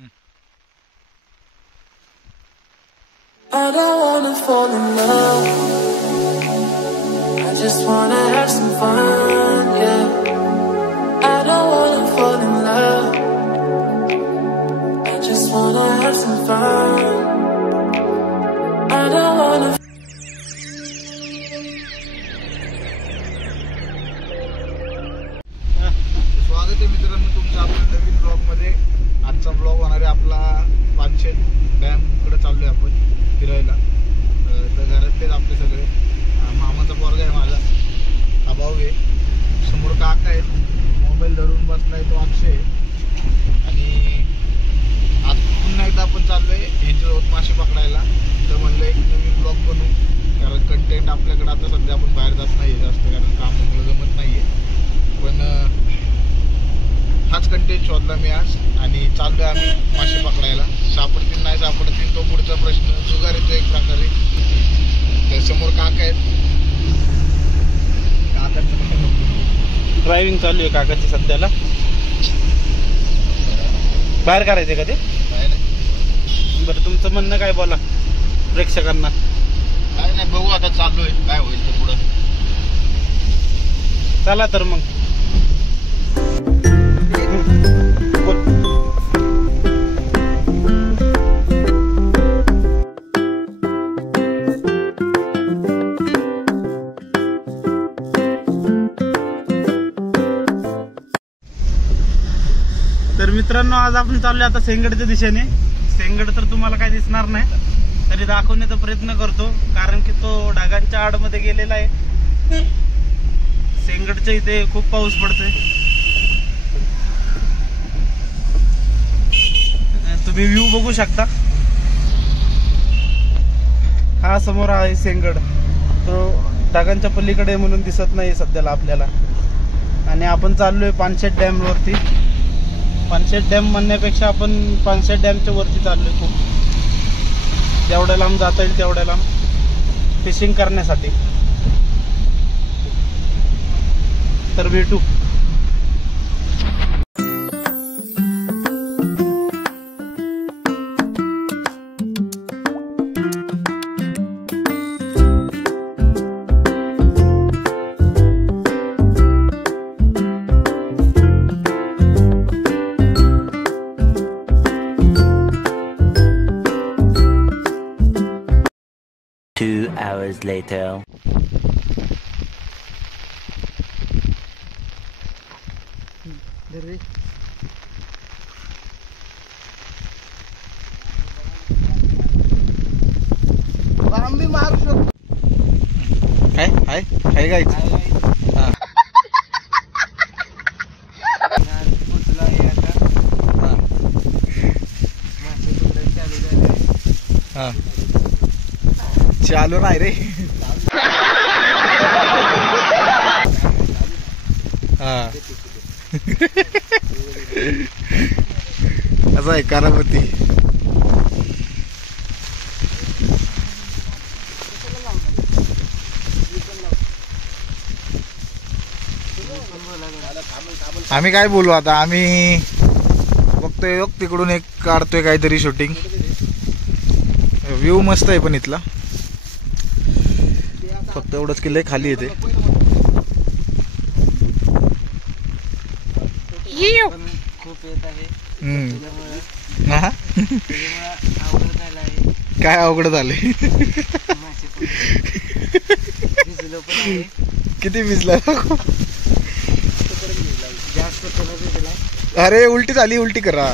I don't wanna fall in love. I just wanna have some fun, yeah. I don't wanna fall in love. I just wanna have some fun. I don't wanna. स्वागत आहे मित्रांनो तुमचं आपल्या नवीन ब्लॉगमध्ये. आजचा blog होणार आहे आपला पानशेत डॅमकडे चाललोय आपण फिरायला. तर घरातलेच आपले सगळे, मामाचा पोरगा आहे माझा, हा भाऊ आहे, समोर काका आहेत, मोबाईल धरून बसलाय तो अक्षय. आणि आज पुन्हा एकदा आपण चाललोय ह्यांच्यासोबत मासे पकडायला. तर म्हणलं एक नवीन ब्लॉग बनवू, कारण कंटेंट आपल्याकडे आता सध्या आपण बाहेर जात नाही जास्त, कारण कामामुळे जमत नाही आहे. पण हाच कंटेंट शोधला मी आज आणि चाललोय आम्ही मासे पकडायला. सापडतील नाही सापडतील तो पुढचा प्रश्न, जुगार येतो एक प्रकारे. समोर काका आहेत, काकाचं ड्रायव्हिंग चालू आहे काकाची सध्याला. बाहेर करायचे का ते? बरं, तुमचं म्हणणं काय बोला प्रेक्षकांना. काय नाही, बघू आता चालू आहे काय होईल तर पुढं. चला तर मग. तर मित्रांनो, आज आपण चाललोय आता सेंगडच्या दिशेने. सेंगड तर तुम्हाला काय दिसणार नाही, तरी दाखवण्याचा प्रयत्न करतो, कारण की तो ढगांच्या आडमध्ये गेलेला आहे. सेंगडच्या इथे खूप पाऊस पडतोय. तुम्ही व्ह्यू बघू शकता. हा समोर आहे सेंगड, तो ढगांच्या पलीकडे म्हणून दिसत नाही सध्याला आपल्याला. आणि आपण चाललोय पानशेत डॅम वरती. पानशेत डॅम म्हणण्यापेक्षा आपण पानशेत डॅमच्या वरती चाललोय. खूप जेवढ्या लांब जाता येईल तेवढ्या लांब फिशिंग करण्यासाठी. तर भेटू. Hours later. आम्ही मारू शकतो. काय हाय हाय काय चालू नाही रे. असं आहे करामती. आम्ही काय बोलू आता, आम्ही बघतोय तिकडून एक काढतोय काहीतरी शूटिंग. व्ह्यू मस्त आहे पण इथला, फक्त एवढंच की लय खाली येते. काय अवघड झाले. किती भिजला. अरे उलटी झाली, उलटी करा.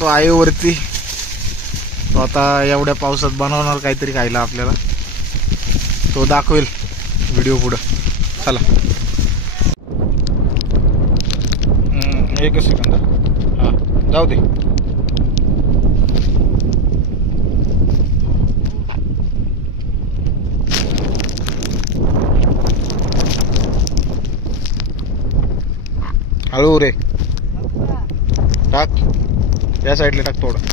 तो आहे वरती, तो आता एवढ्या पावसात बनवणार काहीतरी खायला आपल्याला. तो दाखवेल व्हिडिओ पुढं. चला. एकच सेकंद. हा जाऊ दे. हळू रे, टाक या साईडला, टाक थोडं.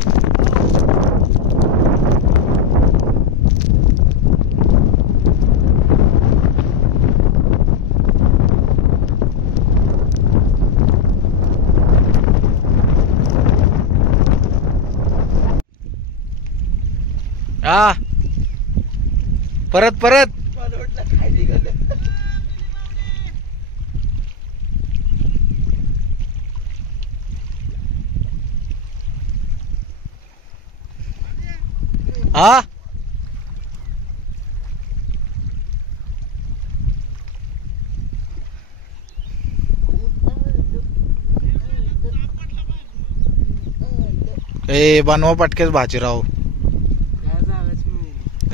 हा परत परत हा ए बनवा पटकेच भाजीराव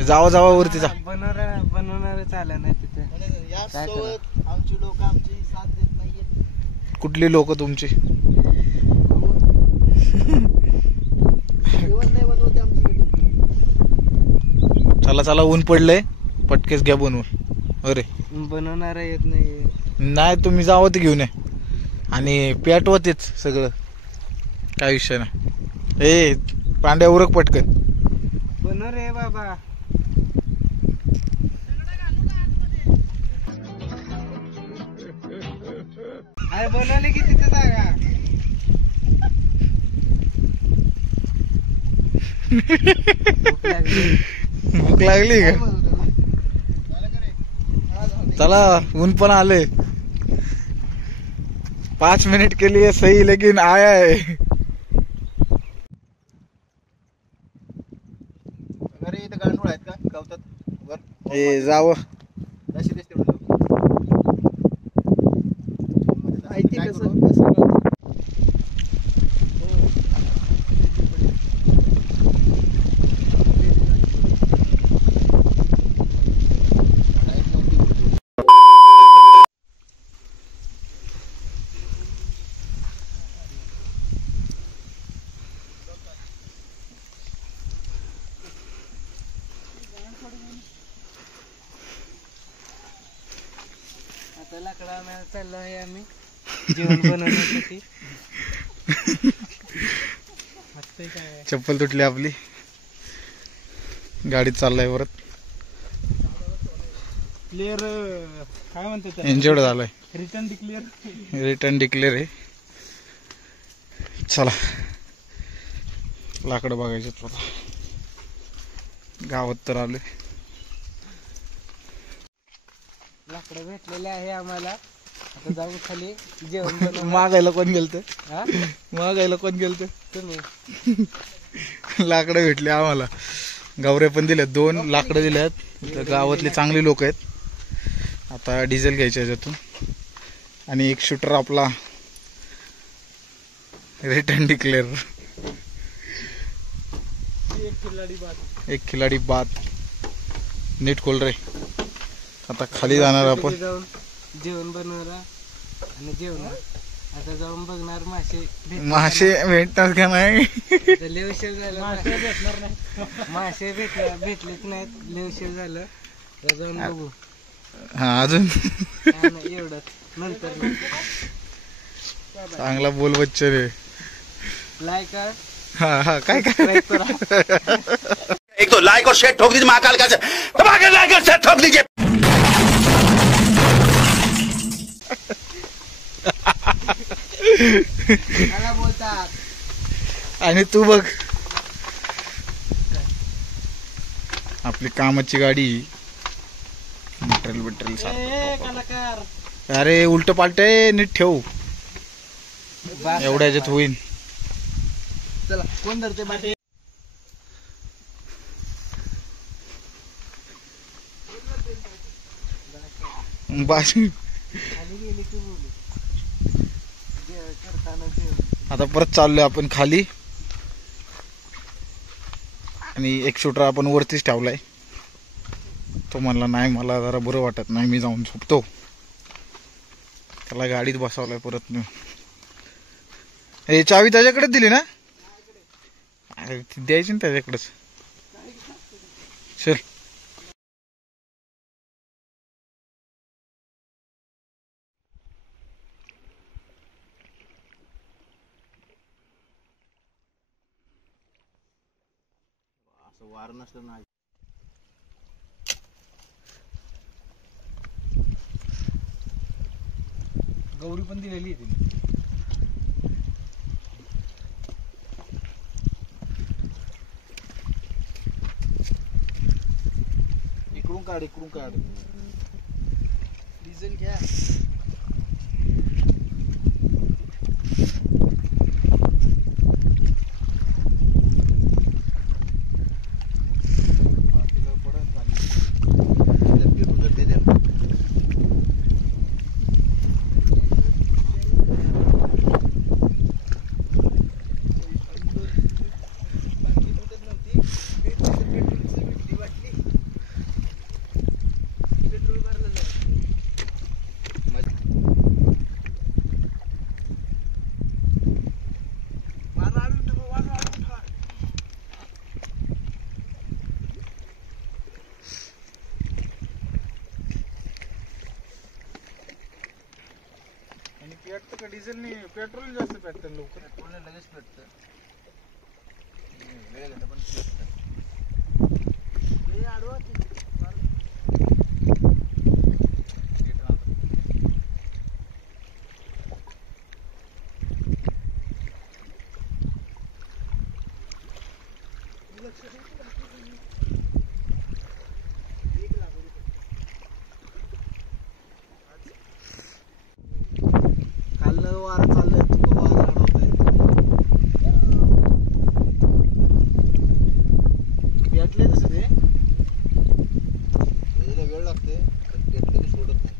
जावा जावा वरती जा बनवणार चालला नाही तिथे आमची लोक आमची साथ देत नाहीये. कुठली लोक तुमची जेवण नाही बनवते आमच्याकडे. चला चला ऊन पडलंय पटकेच घ्या बनवून अरे बनवणार येत नाही नाही तुम्ही जावं ते घेऊन या आणि पेटवतेच सगळं काय विषय नाही ए पांड्या उरक पटकन बनव रे बाबा अरे बनवले की तिथे जागा भूक लागली का चला ऊन पण आले 5 मिनट के लिए सही लेकिन आया है अरे इथं गांडूळ आहेत का गवतात वर ए जावं कशी दिसते माहिती कसं आता लाकडा आणायला चाललो आहे आम्ही जेवण बनवण्यासाठी चप्पल तुटली आपली गाडीत चाललाय परत क्लिअर काय म्हणते एन्जॉय झालाय रिटर्न डिक्लेअर आहे चला लाकडं बघायचे आता गावात तर आलोय लाकडं भेटलेले आहे आम्हाला आता जाऊ खाली जेवण बनवू मागायला कोण गेलत हा मागायला कोण गेलत तुम्ही लाकडं भेटले आम्हाला गावऱ्या पण दिल्यात 2 लाकडं दिल्यात गावातले चांगले लोक आहेत आता डिझेल घ्यायचं याच्यातून आणि एक शूटर आपला रिटर्न डिक्लेअर एक खिलाडी बाद नीट खोल रे आता खाली जाणार आपण जाऊन जेवण बनवणार आणि जेवणार आता जाऊन बघणार मासे भेटणार का नाही लय उशीर झालं मासे भेटलेच नाहीत लय उशीर झालं तर जाऊन बघू हा अजून एवढंच नंतर चांगला बोल बच्चे रे लाईक हा हा काय काय एक तो लाइक और शेयर ठोक दीजिए महाकाल का धमाके लाइक और शेयर ठोक दीजिए मला बोलतात आणि तू बघ आपली कामाची गाडी मटेरियल कलाकार अरे उलट पालट नीट ठेव एवढ्या ह्याच्यात होईल चला कोण धरते माहिती बाजी आता परत चाललोय आपण खाली आणि एक शूटर आपण वरतीच ठेवलाय तो म्हणला नाही मला जरा बरं वाटत नाही मी जाऊन झोपतो त्याला गाडीत बसवलाय परत मी हे चावी त्याच्याकडेच दिली ना अरे ती द्यायची ना त्याच्याकडेच चल वार नसलं ना गौरी पण दिलेली आहे काढ इकडून काढ. डिझेल घ्या. मातीला पडन पाणी. तुझं ते द्या. आणि पेटतं का डिझेलने? पेट्रोल जास्त पेटतं लवकर. पेट्रोल लगेच पेटतं. वेळ घेतं पण पेटतं. खाल्लं वारं चाललंय, तुका वारं अडवतंय. पेटले तसं ते. त्याला वेळ लागते पण पेटलं की सोडत नाही.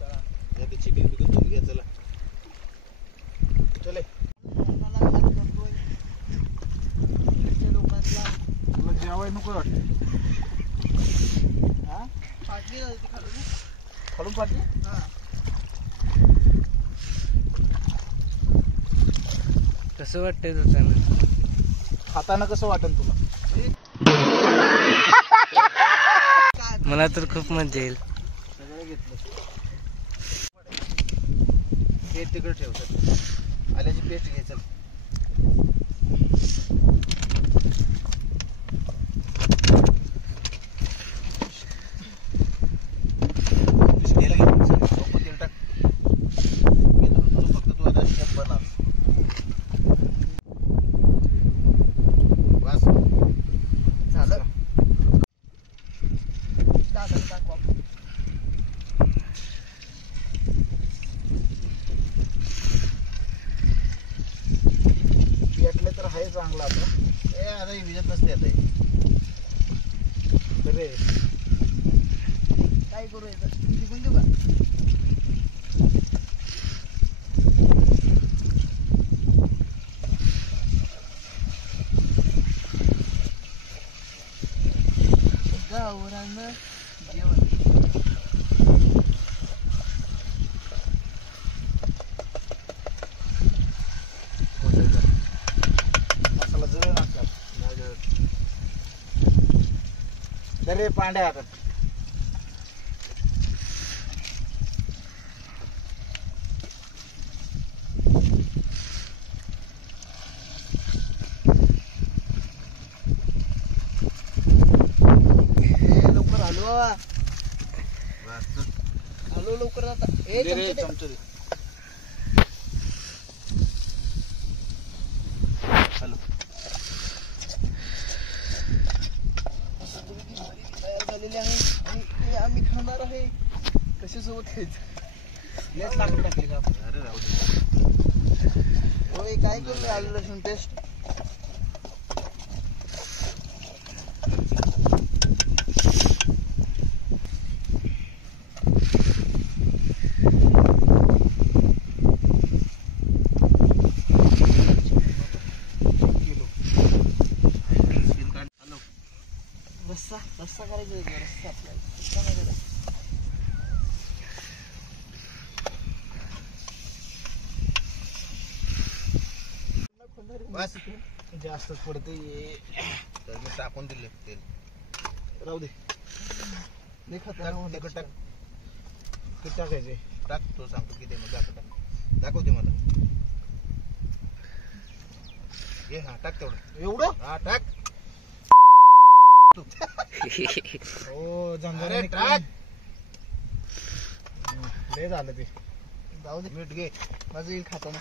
चला या ते चिकन पिकन तुम्ही घ्या. चला चले. मला घात करतोय. इकडच्या लोकांना तुला जेवाय नको वाटतं? हा फाटली जाते खालून. खालून पाठी. हा कसं वाटतंय जाताना? खाताना कसं वाटेल तुला? मला तर खूप मजा येईल. सगळं घेतलं. हे तिकडे ठेवतात. आल्याची पेस्ट घ्यायचं. तेल टाक. फक्त तू आता शेप बनव. बस झालं. दाखवा. पेटलं तर आहे चांगलं. आता आता हे विजत नसते. आता रे काय करू याचं? टिकून देऊ का? गावरानं जेवण. मसाला जळ नसतात. रे पांड्या हातात. लवकर हलवा. हलव लवकर आता. ए दे रे चमचे दे. चमचे दे. हॅलो. तयार झालेले आहे आणि ते आम्ही खाणार आहे. कशासोबत खायचं? लेट लाकूड टाकले का? अरे राहू दे. होय काय करू? आलू लसूण पेस्ट. रस्सा करायचा. रस्सा आपल्याला रस्सा नाही करायचा. बस जास्तच पडते. तर मी टाकून दिले तेल. राहू दे. तिखट टाक. किती टाकायचे? टाक. तो सांगतो किती मग टाक. दाखवते मला. ये हा टाक तेवढं. एवढं? हा टाक. हो अरे टाक. लय झालं ते. जाऊ दे. मीठ घे. माझं येईल खाताना.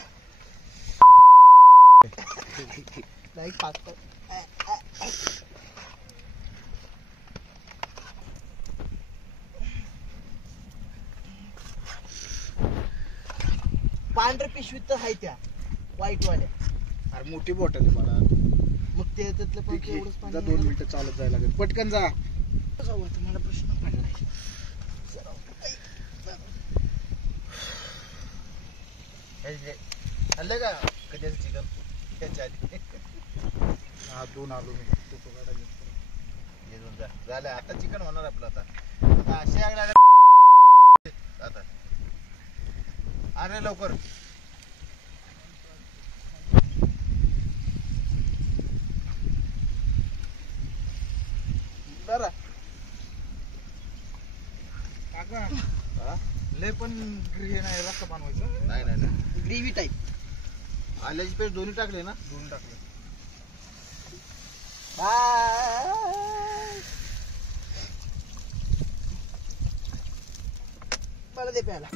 लाईक पाच. पांढऱ्या पिशवीत तर आहे त्या व्हाईट वाल्या. अरे मोठी बॉटल आहे मला. मग त्याच्यातलं पण ठीक आहे, एवढंच पाणी जा 2 मिनिटं चालत जायला लागेल. पटकन जा. तुम्हाला प्रश्न पडलाय. आणलं का कधी चिकन त्याच्या आधी? हा 2 आलो मी. फोटो काढायला झालं. आता चिकन होणार आपलं. आता अशी आता अरे लवकर. बरं काका लय पण हे नाही रस्ता बनवायचं. नाही नाही नाही ग्रेव्ही टाईप. आल्याची पेस्ट दोन्ही टाकले ना? 2 टाकले. मला दे प्यायला.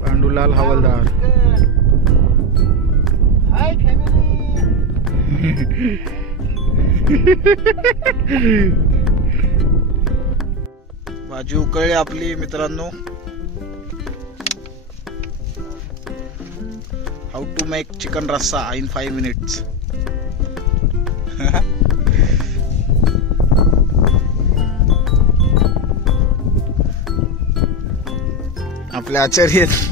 पांडुलाल हवालदार. Hi family. भाजी उकळली आपली मित्रांनो. हाऊ टू मेक चिकन रस्सा इन 5 minutes. आपले आचारी आहेत.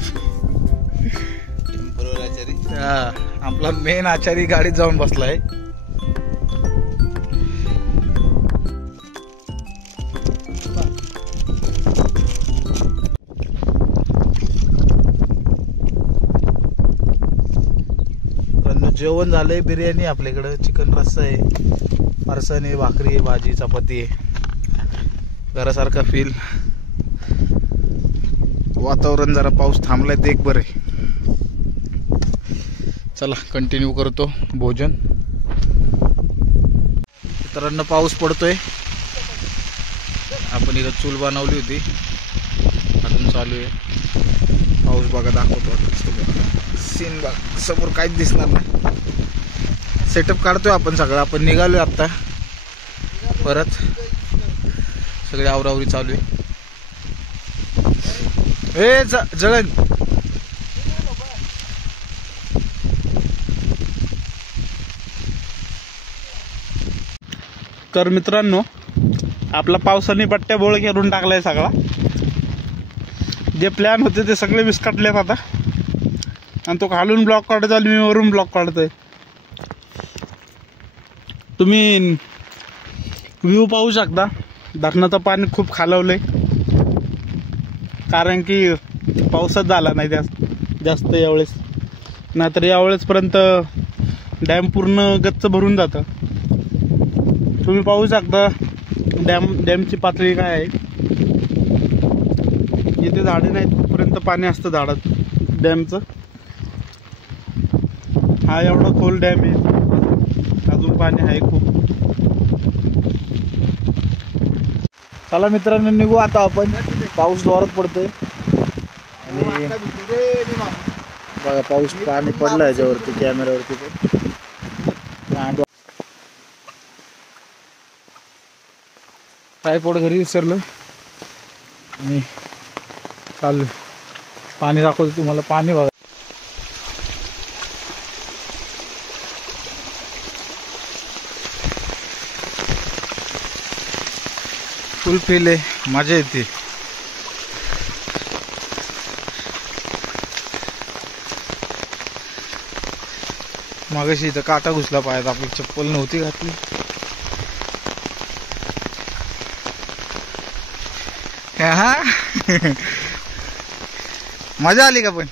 आपला मेन आचारी गाडीत जाऊन बसलाय. जेवण झालंय. बिर्याणी आपल्याकडं, चिकन रस्सा आहे, फरसाण आहे, भाकरी आहे, भाजी चपाती आहे. घरासारखा फील. वातावरण जरा पाऊस थांबलाय ते एक बरं आहे. चला कंटिन्यू करतो भोजन. मित्रांनो पाऊस पडतोय. आपण इथं चूल बनवली होती, अजून चालू आहे. पाऊस बघा दाखवतो. सीन बघ समोर काहीच दिसणार नाही. सेटअप काढतोय आपण सगळं. आपण निघालोय आता परत. सगळी आवरावरी चालू आहे. ए जळण. तर मित्रांनो आपला पावसाने पट्ट्या बोळ करून टाकलाय सगळा. जे प्लॅन होते ते सगळे विस्कटलेत आता. आणि तो खालून ब्लॉक काढतोय, मी वरून ब्लॉक काढतोय. तुम्ही व्ह्यू पाहू शकता. धरणाचं पाणी खूप खालवलंय, कारण की पावसात झाला नाही जास्त यावेळेस. नाहीतर यावेळेसपर्यंत डॅम पूर्ण गच्च भरून जातं. तुम्ही पाहू शकता डॅमची पातळी काय आहे. इथे झाडे नाहीत, कुठपर्यंत पाणी असतं झाडात डॅमचं. हा एवढा खोल डॅम आहे, अजून पाणी आहे खूप. चला मित्रांनो निघू आता आपण. पाऊस जोरात पडतोय आणि बघा पाऊस पाणी पडलं याच्यावरती कॅमेऱ्यावरती पण. ट्रायपॉड घरी विसरलं आणि चालू पाणी दाखवतो तुम्हाला. पाणी बघा. फुल फील आहे, मजा येते. मागाशी इथं काटा घुसला पायात, आपली चप्पल नव्हती घातली. हा मजा आली का? पण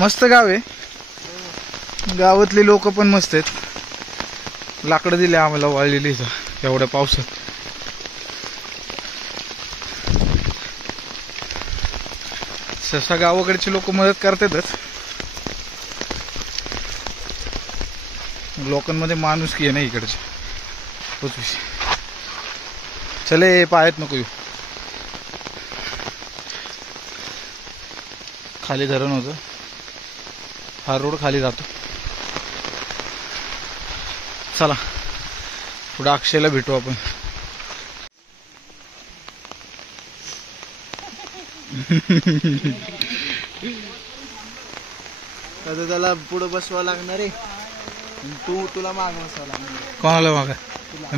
मस्त गाव आहे. गावातली लोक पण मस्त आहेत. लाकडं दिले आम्हाला वाळलेली इथं एवढ्या पावसात. सहसा गावाकडची लोक मदत करतातच. लोकांमध्ये माणुसकी आहे ना इकडची. चले पायात नको येऊ. खाली धरण होतं, हा रोड खाली जातो. चला पुढे अक्षयला भेटू आपण. आता त्याला पुढे बसवा लागणार आहे, तुला माग बसवा लागणार. कोणाला माग?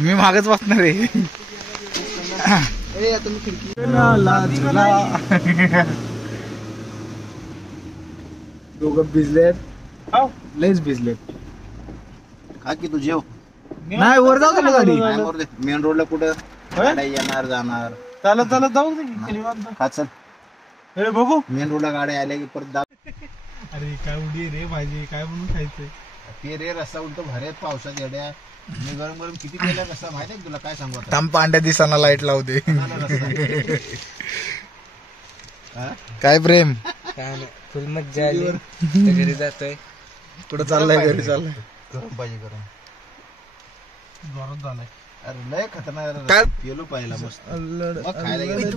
मी मागच बसणार आहे. आता मी खिडकी दोघं भिजलेत, लयच भिजलेत. खा की तू जेव. नाही वर जाऊ तुला गाडी. मेन रोडला कुठं गाड्या येणार जाणार. चालत चालत जाऊ दे की निवांत. खा चल. अरे बघू. मेन रोडला गाड्या आल्या की परत दाब. अरे काय उडी रे भाजी, काय म्हणून खायचंय? ते रे रस्ता उलट भारी आहेत पावसात येड्या. मी गरम गरम किती केला रस्ता माहिती आहे तुला? काय सांगू आता. थांब पांड्या दिसाना लाईट लावू दे. काय प्रेम? काय नाही, फुल मज्जा आली. घरी जातोय. कुठं चाललाय? घरी चाललाय. गरम पाहिजे गरम. जोरात झालाय. अरे लय खतरनाक. काय? पेलो पाहिला मस्त. मग खायला गेलो.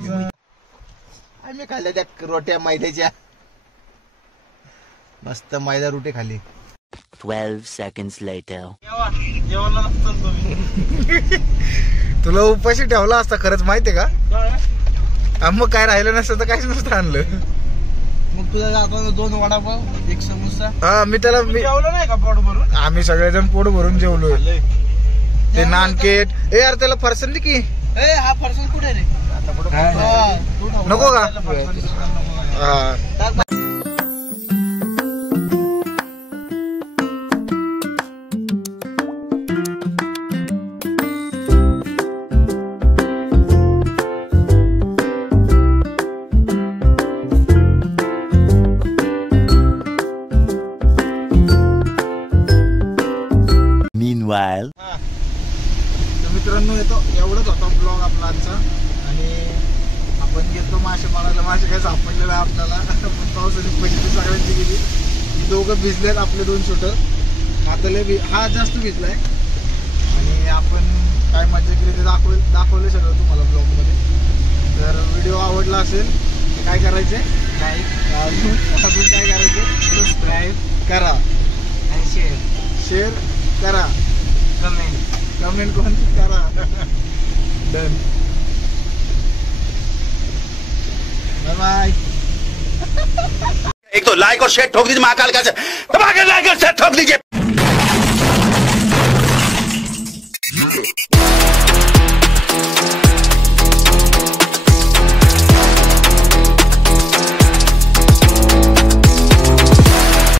आम्ही खाल्ल्या त्या रोट्या मैद्याच्या. मस्त मैदा रोटी खाली. 12 seconds later. जेवायला नसतं तुम्ही. तुला उपाशी ठेवला असता खरंच माहितीये का? मग काय राहिलं नसतं तर काहीच नसतं आणलं. मग तुला जाताना 2 वडापाव 1 समोसा. हा मी त्याला जेवलं नाही का पोट भरून? आम्ही सगळेजण पोट भरून जेवलो. ते नानकेट. ए यार त्याला फरसन दे की. हा फरसन कुठे रे? नको का? हा. Meanwhile. तर मित्रांनो येतो एवढंच होता ब्लॉग आपला आजचा. आणि आपण गेलो मासे मारायला. मासे काय सापडले नाही आपल्याला. पण पावसाची पैसे सगळ्यांची गेली. ही दोघं भिजलेत आपले 2 शूटर. आता लय हा जास्त भिजलाय. आणि आपण काय मजा केली ते दाखवले सगळं तुम्हाला ब्लॉगमध्ये. तर व्हिडिओ आवडला असेल तर काय करायचे? लाईक अजून काय करायचे? सबस्क्राईब करा आणि शेअर करा. कमेंट कोण करा. डन. Bye bye. एक तो लाइक और शेयर ठोक दीजिए महाकाल का से दबा के लाइक और शेयर ठोक दीजिए.